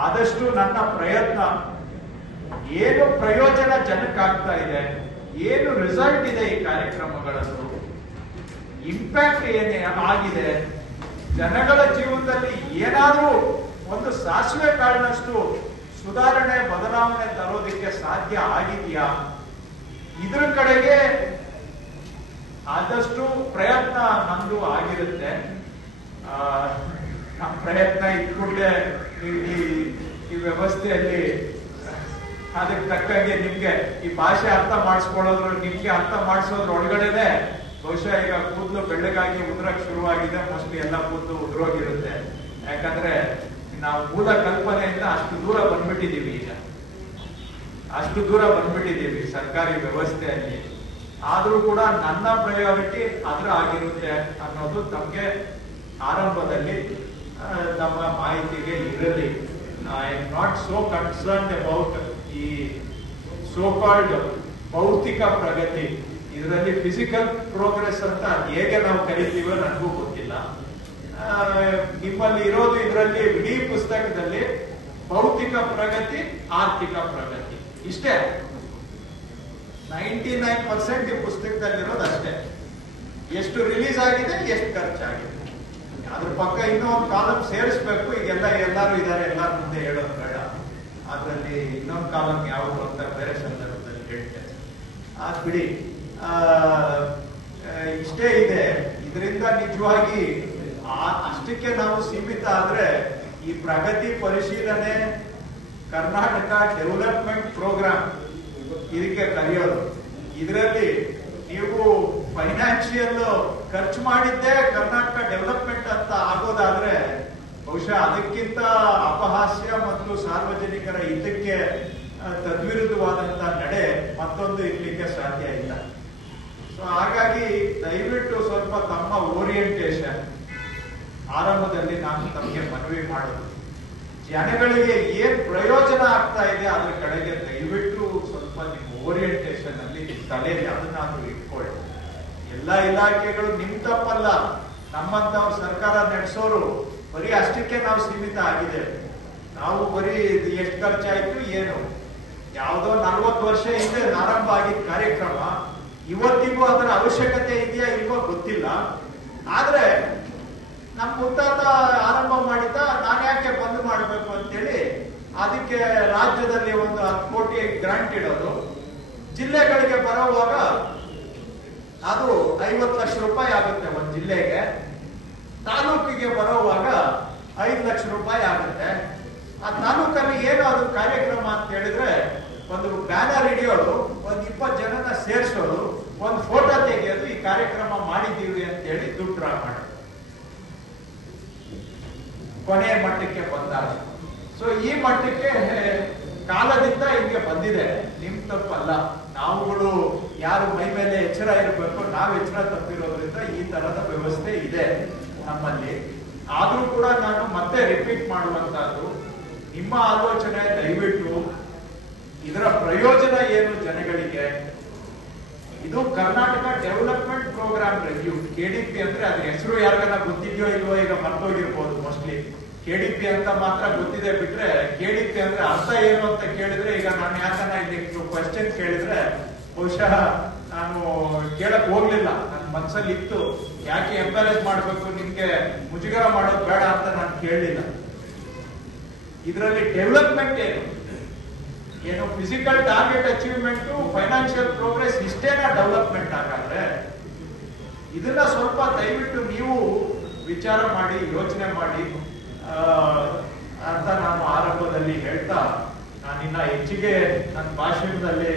ಆದಷ್ಟು ನನ್ನ ಪ್ರಯತ್ನ ಏನು ಪ್ರಯೋಜನ ಜನಕ್ಕಾಗ್ತಾ ಇದೆ, ಏನು ರಿಸಲ್ಟ್ ಇದೆ ಈ ಕಾರ್ಯಕ್ರಮಗಳದ್ದು, ಇಂಪ್ಯಾಕ್ಟ್ ಏನೇ ಆಗಿದೆ, ಜನಗಳ ಜೀವನದಲ್ಲಿ ಏನಾದ್ರೂ ಒಂದು ಸಾಸಿವೆ ಕಾಳಿನಷ್ಟು ಸುಧಾರಣೆ ಬದಲಾವಣೆ ತರೋದಕ್ಕೆ ಸಾಧ್ಯ ಆಗಿದೆಯಾ, ಇದ್ರ ಕಡೆಗೆ ಆದಷ್ಟು ಪ್ರಯತ್ನ ನಂದು ಆಗಿರುತ್ತೆ. ನಮ್ಮ ಪ್ರಯತ್ನ ಇಟ್ಕೊಂಡೆ ಈ ವ್ಯವಸ್ಥೆಯಲ್ಲಿ ಅದಕ್ಕೆ ತಕ್ಕಂಗೆ ನಿಮ್ಗೆ ಈ ಭಾಷೆ ಅರ್ಥ ಮಾಡಿಸ್ಕೊಳ್ಳೋದ್ರು, ನಿಮ್ಗೆ ಅರ್ಥ ಮಾಡಿಸೋದ್ರ ಒಳಗಡೆನೆ ಬಹುಶಃ ಈಗ ಕೂದಲು ಬೆಳ್ಳಗಾಗಿ ಉದ್ರಕ್ ಶುರುವಾಗಿದೆ. ಮೋಸ್ಟ್ಲಿ ಎಲ್ಲ ಕೂದಲು ಉದ್ರೋಗಿರುತ್ತೆ. ಯಾಕಂದ್ರೆ ನಾವು ಮೂಲ ಕಲ್ಪನೆಯಿಂದ ಅಷ್ಟು ದೂರ ಬಂದ್ಬಿಟ್ಟಿದೀವಿ. ಈಗ ಅಷ್ಟು ದೂರ ಬಂದ್ಬಿಟ್ಟಿದೀವಿ ಸರ್ಕಾರಿ ವ್ಯವಸ್ಥೆಯಲ್ಲಿ. ಆದ್ರೂ ಕೂಡ ನನ್ನ ಪ್ರಯಾರಿಟಿ ಅದ್ರ ಆಗಿರುತ್ತೆ ಅನ್ನೋದು ತಮ್ಗೆ ಆರಂಭದಲ್ಲಿ ನಮ್ಮ ಮಾಹಿತಿಗೆ ಇರಲಿ. I am not so concerned about ಈ ಸೋ ಕಾಲ್ಡ್ ಭೌತಿಕ ಪ್ರಗತಿ. ಇದರಲ್ಲಿ ಫಿಸಿಕಲ್ ಪ್ರೋಗ್ರೆಸ್ ಅಂತ ಹೇಗೆ ನಾವು ಕರಿತೀವೋ ನನಗೂ ಗೊತ್ತಿಲ್ಲ. ನಿಮ್ಮಲ್ಲಿ ಇರೋದು ಇದರಲ್ಲಿ ಇಡೀ ಪುಸ್ತಕದಲ್ಲಿ ಭೌತಿಕ ಪ್ರಗತಿ, ಆರ್ಥಿಕ ಪ್ರಗತಿ ಇಷ್ಟೇ. 99% ಈ ಪುಸ್ತಕದಲ್ಲಿರೋದು ಅಷ್ಟೇ. ಎಷ್ಟು ರಿಲೀಸ್ ಆಗಿದೆ, ಎಷ್ಟು ಖರ್ಚಾಗಿದೆ, ಅದ್ರ ಪಕ್ಕ ಇನ್ನೂ ಒಂದು ಕಾಲಮ್ ಸೇರಿಸ್ಬೇಕು. ಈಗೆಲ್ಲ ಎಲ್ಲರೂ ಇದ್ದಾರೆ, ಎಲ್ಲರ ಮುಂದೆ ಹೇಳೋದು ಬೇಡ. ಅದರಲ್ಲಿ ಇನ್ನೊಂದು ಕಾಲಮ್ ಯಾವುದು ಅಂತ ಬೇರೆ ಸಂದರ್ಭದಲ್ಲಿ ಹೇಳ್ತೇನೆ. ಬಿಡಿ, ಇಷ್ಟೇ ಇದೆ. ಇದರಿಂದ ನಿಜವಾಗಿ ಅಷ್ಟಕ್ಕೆ ನಾವು ಸೀಮಿತ ಆದ್ರೆ ಈ ಪ್ರಗತಿ ಪರಿಶೀಲನೆ ಕರ್ನಾಟಕ ಡೆವಲಪ್ಮೆಂಟ್ ಪ್ರೋಗ್ರಾಮ್ ಇದಕ್ಕೆ ಕರೆಯೋದು. ಇದರಲ್ಲಿ ನೀವು ಫೈನಾನ್ಷಿಯಲ್ ಖರ್ಚು ಮಾಡಿದ್ದೆ ಕರ್ನಾಟಕ ಡೆವಲಪ್ಮೆಂಟ್ ಅಂತ ಆಗೋದಾದ್ರೆ ಬಹುಶಃ ಅದಕ್ಕಿಂತ ಅಪಹಾಸ್ಯ ಮತ್ತು ಸಾರ್ವಜನಿಕರ ಹಿತಕ್ಕೆ ತದ್ವಿರುದ್ಧವಾದಂತ ನಡೆ ಮತ್ತೊಂದು ಇರ್ಲಿಕ್ಕೆ ಸಾಧ್ಯ ಇಲ್ಲ. ಸೊ ಹಾಗಾಗಿ ದಯವಿಟ್ಟು ಸ್ವಲ್ಪ ತಮ್ಮ ಓರಿಯೆಂಟೇಶನ್ ಆರಂಭದಲ್ಲಿ ನಾನು ತಮಗೆ ಮನವಿ ಮಾಡೋದು, ಜನಗಳಿಗೆ ಏನ್ ಪ್ರಯೋಜನ ಆಗ್ತಾ ಇದೆ ಅದ್ರ ಕಡೆಗೆ ದಯವಿಟ್ಟು ಸ್ವಲ್ಪ ನಿಮ್ಮ ಓರಿಯೆಂಟೇಶನ್ ಅಲ್ಲಿ ತಲೆಯಲ್ಲಿ ಅದನ್ನಾದ್ರೂ ಇಟ್ಕೊಳ್ಳಿ. ಎಲ್ಲ ಇಲಾಖೆಗಳು ನಿಮ್ ತಪ್ಪಲ್ಲ, ನಮ್ಮಂತವ್ರು ಸರ್ಕಾರ ನಡೆಸೋರು ಬರೀ ಅಷ್ಟಕ್ಕೆ ನಾವು ಸೀಮಿತ ಆಗಿದ್ದೇವೆ. ನಾವು ಬರೀ ಎಷ್ಟು ಖರ್ಚಾಯ್ತು ಏನು, ಯಾವುದೋ 40 ವರ್ಷ ಹಿಂದೆ ಆರಂಭ ಆಗಿದ್ದ ಕಾರ್ಯಕ್ರಮ ಇವತ್ತಿಗೂ ಅದರ ಅವಶ್ಯಕತೆ ಇದೆಯಾ ಇಲ್ವೋ ಗೊತ್ತಿಲ್ಲ. ಆದ್ರೆ ನಮ್ಮ ಮುತ್ತಾತ ಆರಂಭ ಮಾಡಿದ್ದ, ನಾನು ಯಾಕೆ ಬಂದ್ ಮಾಡಬೇಕು ಅಂತೇಳಿ ಅದಕ್ಕೆ ರಾಜ್ಯದಲ್ಲಿ ಒಂದು 10 ಕೋಟಿ ಗ್ರಾಂಟ್ ಇಡೋದು, ಜಿಲ್ಲೆಗಳಿಗೆ ಬರೋವಾಗ ಅದು 50 ಲಕ್ಷ ರೂಪಾಯಿ ಆಗುತ್ತೆ ಒಂದು ಜಿಲ್ಲೆಗೆ, ತಾಲೂಕಿಗೆ ಬರೋವಾಗ 5 ಲಕ್ಷ ರೂಪಾಯಿ ಆಗುತ್ತೆ. ಆ ತಾಲೂಕಲ್ಲಿ ಏನು ಅದು ಕಾರ್ಯಕ್ರಮ ಅಂತ ಹೇಳಿದ್ರೆ ಒಂದು ಬ್ಯಾನರ್ ಹಿಡಿಯೋದು, ಒಂದು 20 ಜನನ ಸೇರಿಸೋದು, ಒಂದು ಫೋಟೋ ತೆಗೆಯೋದು, ಈ ಕಾರ್ಯಕ್ರಮ ಮಾಡಿದ್ದೀವಿ ಅಂತ ಹೇಳಿ ದುಡ್ಡು ಡ್ರಾ ಮಾಡೋದು ಕೊನೆ ಮಟ್ಟಕ್ಕೆ ಬಂದಾಗ. ಸೊ ಈ ಮಟ್ಟಕ್ಕೆ ಕಾಲದಿಂದ ಹಿಂಗೆ ಬಂದಿದೆ, ನಿಮ್ ತಪ್ಪಲ್ಲ. ನಾವುಗಳು ಯಾರು ಮೈ ಮೇಲೆ ಎಚ್ಚರ ಇರಬೇಕು, ನಾವು ಎಚ್ಚರ ತಪ್ಪಿರೋದ್ರಿಂದ ಈ ತರದ ವ್ಯವಸ್ಥೆ ಇದೆ ನಮ್ಮಲ್ಲಿ. ಆದ್ರೂ ಕೂಡ ನಾನು ಮತ್ತೆ ರಿಪೀಟ್ ಮಾಡುವಂತಹದ್ದು, ನಿಮ್ಮ ಆಲೋಚನೆ ದಯವಿಟ್ಟು ಇದರ ಪ್ರಯೋಜನ ಏನು ಜನಗಳಿಗೆ. ಇದು Karnataka development program review, KDP ಅಂದ್ರೆ ಅದ್ರ ಹೆಸರು ಯಾರಿಗಾನ ಗೊತ್ತಿದೆಯೋ ಇಲ್ವೋ, ಈಗ ಮರ್ತೋಗಿರ್ಬೋದು. ಮೋಸ್ಟ್ಲಿ KDP ಅಂತ ಮಾತ್ರ ಗೊತ್ತಿದೆ, ಬಿಟ್ರೆ KDP ಅಂದ್ರೆ ಅರ್ಥ ಏನು ಅಂತ ಕೇಳಿದ್ರೆ, ಈಗ ನಾನು ಯಾಕನ್ನ ಇಲ್ಲಿ ಕ್ವೆಶ್ಚನ್ ಕೇಳಿದ್ರೆ ಬಹುಶಃ ನಾನು ಕೇಳಕ್ ಹೋಗ್ಲಿಲ್ಲ. ನನ್ನ ಮನ್ಸಲ್ಲಿ ಇತ್ತು, ಯಾಕೆ ಎಂಕರೇಜ್ ಮಾಡ್ಬೇಕು, ನಿಮ್ಗೆ ಮುಜುಗರ ಮಾಡೋದು ಬೇಡ ಅಂತ ನಾನು ಕೇಳಲಿಲ್ಲ. ಇದರಲ್ಲಿ ಡೆವಲಪ್ಮೆಂಟ್ ಏನು physical target achievement, financial progress ಇಷ್ಟೇನಾ ಡೆವಲಪ್ಮೆಂಟ್ ಹಾಗಾದ್ರೆ? ಇದನ್ನ ಸ್ವಲ್ಪ ದಯವಿಟ್ಟು ನೀವು ವಿಚಾರ ಮಾಡಿ, ಯೋಚನೆ ಮಾಡಿ ಅಂತ ನಾನು ಆರಂಭದಲ್ಲಿ ಹೇಳ್ತಾ, ನಾನಿನ್ನ ಹೆಚ್ಚಿಗೆ ನನ್ನ ಭಾಷಣದಲ್ಲಿ